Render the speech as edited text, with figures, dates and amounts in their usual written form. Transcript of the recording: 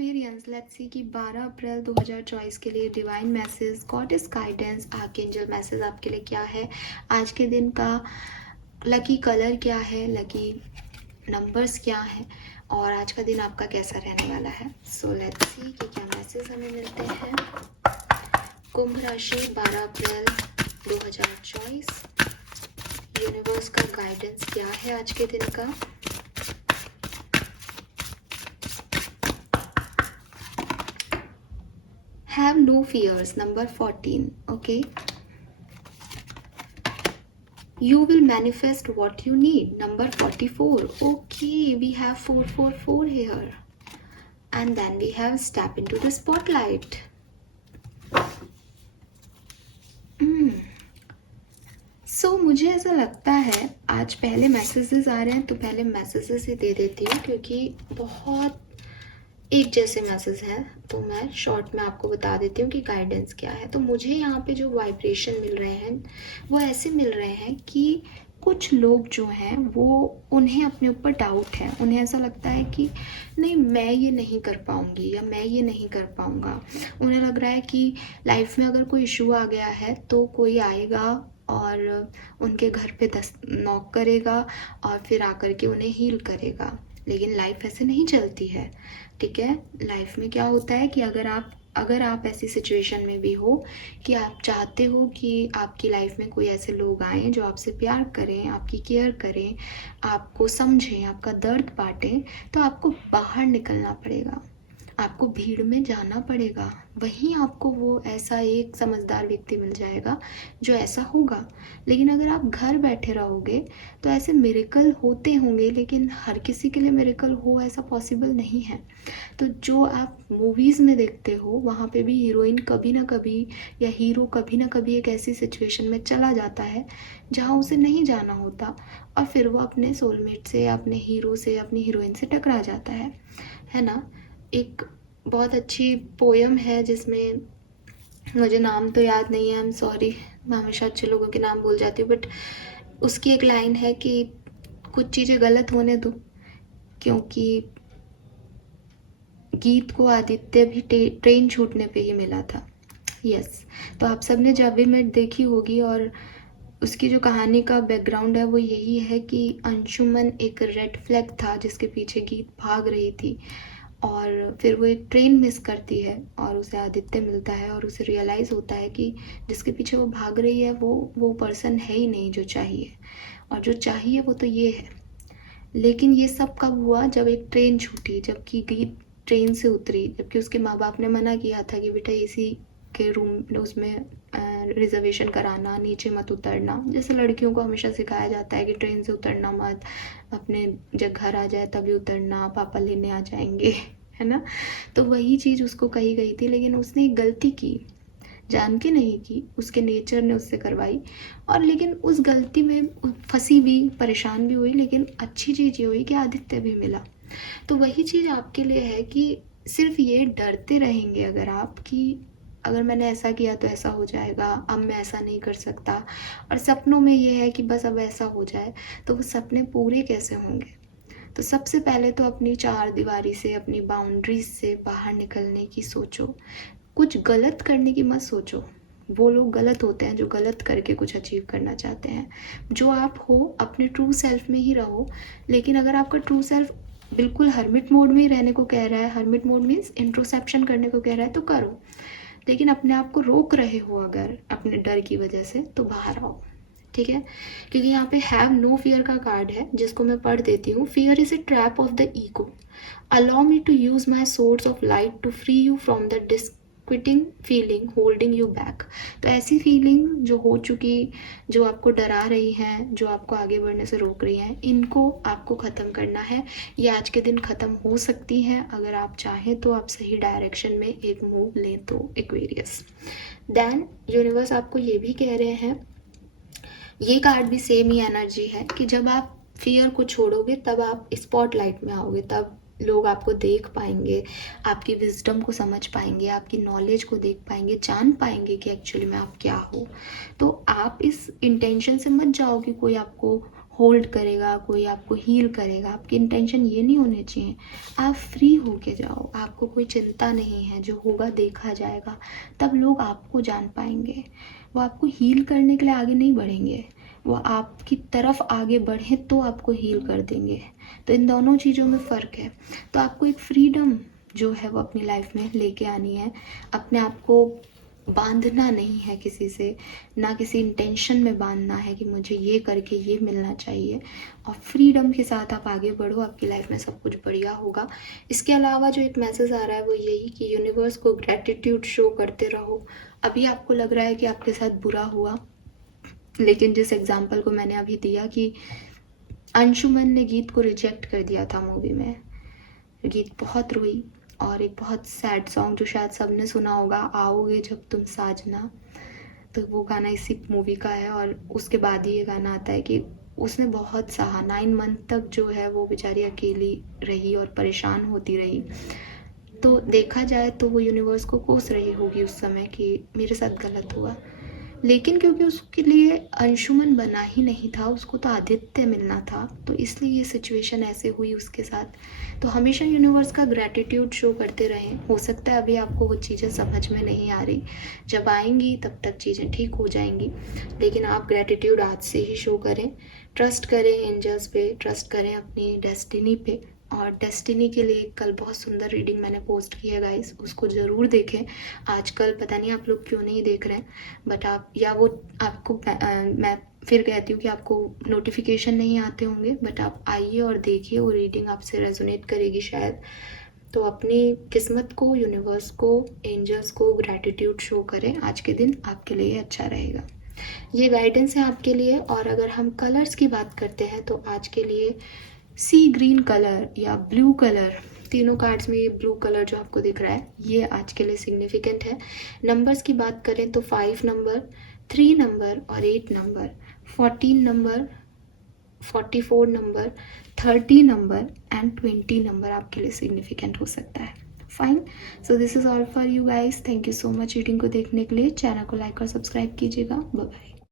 Aquarians, let's see कि 12 अप्रैल 2024 के लिए divine message, goddess guidance, archangel message आपके लिए क्या है। आज के दिन का लकी कलर क्या है, लकी नंबर्स क्या है, और आज का दिन आपका कैसा रहने वाला है। सो लेट्स सी कि क्या मैसेज हमें मिलते हैं। कुंभ राशि, 12 अप्रैल 2024, यूनिवर्स का गाइडेंस क्या है आज के दिन का। Have no fears, number 14. Okay, you will manifest what you need, number 44. Okay, we have 444 here, and then we have step into the spotlight. So मुझे ऐसा लगता है आज पहले मैसेजेस आ रहे हैं, तो पहले मैसेजेस ही दे देती हूँ क्योंकि बहुत एक जैसे मैसेज हैं, तो मैं शॉर्ट में आपको बता देती हूँ कि गाइडेंस क्या है। तो मुझे यहाँ पे जो वाइब्रेशन मिल रहे हैं वो ऐसे मिल रहे हैं कि कुछ लोग जो हैं वो उन्हें अपने ऊपर डाउट है, उन्हें ऐसा लगता है कि नहीं मैं ये नहीं कर पाऊँगी या मैं ये नहीं कर पाऊँगा। उन्हें लग रहा है कि लाइफ में अगर कोई इशू आ गया है तो कोई आएगा और उनके घर पे नॉक करेगा और फिर आकर के उन्हें हील करेगा। लेकिन लाइफ ऐसे नहीं चलती है, ठीक है। लाइफ में क्या होता है कि अगर आप ऐसी सिचुएशन में भी हो कि आप चाहते हो कि आपकी लाइफ में कोई ऐसे लोग आएँ जो आपसे प्यार करें, आपकी केयर करें, आपको समझें, आपका दर्द बांटें, तो आपको बाहर निकलना पड़ेगा, आपको भीड़ में जाना पड़ेगा। वहीं आपको वो ऐसा एक समझदार व्यक्ति मिल जाएगा जो ऐसा होगा। लेकिन अगर आप घर बैठे रहोगे तो ऐसे मिरेकल होते होंगे, लेकिन हर किसी के लिए मिरेकल हो ऐसा पॉसिबल नहीं है। तो जो आप मूवीज़ में देखते हो वहाँ पे भी हीरोइन कभी ना कभी या हीरो कभी ना कभी एक ऐसी सिचुएशन में चला जाता है जहाँ उसे नहीं जाना होता, और फिर वो अपने सोलमेट से, अपने हीरो से, अपनी हीरोइन से टकरा जाता है ना। एक बहुत अच्छी पोयम है जिसमें मुझे नाम तो याद नहीं है, आई एम सॉरी, मैं हमेशा अच्छे लोगों के नाम भूल जाती हूँ, बट उसकी एक लाइन है कि कुछ चीज़ें गलत होने दो, क्योंकि गीत को आदित्य भी ट्रेन छूटने पे ही मिला था। यस, तो आप सब ने जब भी मेट देखी होगी, और उसकी जो कहानी का बैकग्राउंड है वो यही है कि अंशुमन एक रेड फ्लैग था जिसके पीछे गीत भाग रही थी, और फिर वो एक ट्रेन मिस करती है और उसे आदित्य मिलता है, और उसे रियलाइज़ होता है कि जिसके पीछे वो भाग रही है वो पर्सन है ही नहीं जो चाहिए, और जो चाहिए वो तो ये है। लेकिन ये सब कब हुआ? जब एक ट्रेन छूटी, जबकि गीत ट्रेन से उतरी, जबकि उसके माँ बाप ने मना किया था कि बेटा इसी के रूम उसमें रिजर्वेशन कराना, नीचे मत उतरना। जैसे लड़कियों को हमेशा सिखाया जाता है कि ट्रेन से उतरना मत, अपने जब घर आ जाए तभी उतरना, पापा लेने आ जाएंगे, है ना। तो वही चीज़ उसको कही गई थी, लेकिन उसने एक गलती की, जान के नहीं की, उसके नेचर ने उससे करवाई, और लेकिन उस गलती में फंसी भी, परेशान भी हुई, लेकिन अच्छी चीज़ ये हुई कि आदित्य भी मिला। तो वही चीज़ आपके लिए है कि सिर्फ ये डरते रहेंगे अगर आप कि अगर मैंने ऐसा किया तो ऐसा हो जाएगा, अब मैं ऐसा नहीं कर सकता, और सपनों में ये है कि बस अब ऐसा हो जाए, तो वो सपने पूरे कैसे होंगे। तो सबसे पहले तो अपनी चार दीवारी से, अपनी बाउंड्रीज से बाहर निकलने की सोचो, कुछ गलत करने की मत सोचो। वो लोग गलत होते हैं जो गलत करके कुछ अचीव करना चाहते हैं। जो आप हो अपने ट्रू सेल्फ में ही रहो, लेकिन अगर आपका ट्रू सेल्फ बिल्कुल हर्मिट मोड में ही रहने को कह रहा है, हर्मिट मोड मीन्स इंट्रोसेप्शन करने को कह रहा है, तो करो। लेकिन अपने आप को रोक रहे हो अगर अपने डर की वजह से, तो बाहर आओ, ठीक है। क्योंकि यहाँ पे हैव नो फियर का कार्ड है जिसको मैं पढ़ देती हूँ। Fear is a trap of the ego, allow me to use my source of light to free you from the disquieting feeling holding you back. तो ऐसी फीलिंग जो हो चुकी, जो आपको डरा रही हैं, जो आपको आगे बढ़ने से रोक रही हैं, इनको आपको ख़त्म करना है। ये आज के दिन ख़त्म हो सकती हैं अगर आप चाहें तो, आप सही डायरेक्शन में एक मूव लें तो, एक्वेरियस। देन यूनिवर्स आपको ये भी कह रहे हैं, ये कार्ड भी सेम ही एनर्जी है कि जब आप फियर को छोड़ोगे तब आप स्पॉटलाइट में आओगे, तब लोग आपको देख पाएंगे, आपकी विजडम को समझ पाएंगे, आपकी नॉलेज को देख पाएंगे, जान पाएंगे कि एक्चुअली में आप क्या हो। तो आप इस इंटेंशन से मत जाओ कि कोई आपको होल्ड करेगा, कोई आपको हील करेगा। आपकी इंटेंशन ये नहीं होने चाहिए। आप फ्री होके जाओ, आपको कोई चिंता नहीं है, जो होगा देखा जाएगा। तब लोग आपको जान पाएंगे। वो आपको हील करने के लिए आगे नहीं बढ़ेंगे, वो आपकी तरफ आगे बढ़े तो आपको हील कर देंगे। तो इन दोनों चीज़ों में फ़र्क है। तो आपको एक फ्रीडम जो है वो अपनी लाइफ में लेके आनी है। अपने आप को बांधना नहीं है किसी से, ना किसी इंटेंशन में बांधना है कि मुझे ये करके ये मिलना चाहिए। और फ्रीडम के साथ आप आगे बढ़ो, आपकी लाइफ में सब कुछ बढ़िया होगा। इसके अलावा जो एक मैसेज आ रहा है वो यही कि यूनिवर्स को ग्रैटिट्यूड शो करते रहो। अभी आपको लग रहा है कि आपके साथ बुरा हुआ, लेकिन जिस एग्जाम्पल को मैंने अभी दिया कि अंशुमन ने गीत को रिजेक्ट कर दिया था मूवी में, गीत बहुत रोई। और एक बहुत सैड सॉन्ग जो शायद सबने सुना होगा, आओगे जब तुम साजना, तो वो गाना इसी मूवी का है। और उसके बाद ही ये गाना आता है कि उसने बहुत सहा, 9 मंथ तक जो है वो बेचारी अकेली रही और परेशान होती रही। तो देखा जाए तो वो यूनिवर्स को कोस रही होगी उस समय कि मेरे साथ गलत हुआ, लेकिन क्योंकि उसके लिए अंशुमन बना ही नहीं था, उसको तो आदित्य मिलना था, तो इसलिए ये सिचुएशन ऐसे हुई उसके साथ। तो हमेशा यूनिवर्स का ग्रैटिट्यूड शो करते रहें। हो सकता है अभी आपको वो चीज़ें समझ में नहीं आ रही, जब आएंगी तब तक चीज़ें ठीक हो जाएंगी, लेकिन आप ग्रैटिट्यूड आज से ही शो करें। ट्रस्ट करें एंजल्स पे, ट्रस्ट करें अपनी डेस्टिनी पे। और डेस्टिनी के लिए कल बहुत सुंदर रीडिंग मैंने पोस्ट की है गाइस, उसको ज़रूर देखें। आजकल पता नहीं आप लोग क्यों नहीं देख रहे हैं, बट आप, या वो आपको मैं फिर कहती हूँ कि आपको नोटिफिकेशन नहीं आते होंगे, बट आप आइए और देखिए, वो रीडिंग आपसे रेजोनेट करेगी शायद। तो अपनी किस्मत को, यूनिवर्स को, एंजल्स को ग्रैटिट्यूड शो करें। आज के दिन आपके लिए अच्छा रहेगा। ये गाइडेंस है आपके लिए। और अगर हम कलर्स की बात करते हैं तो आज के लिए सी ग्रीन कलर या ब्लू कलर, तीनों कार्ड्स में ये ब्लू कलर जो आपको दिख रहा है ये आज के लिए सिग्निफिकेंट है। नंबर्स की बात करें तो 5 नंबर, 3 नंबर और 8 number, 14 number, 44 number, 30 number and 20 number आपके लिए सिग्निफिकेंट हो सकता है। Fine, so this is all for you guys. Thank you so much reading को देखने के लिए। चैनल को लाइक और सब्सक्राइब कीजिएगा। Bye bye.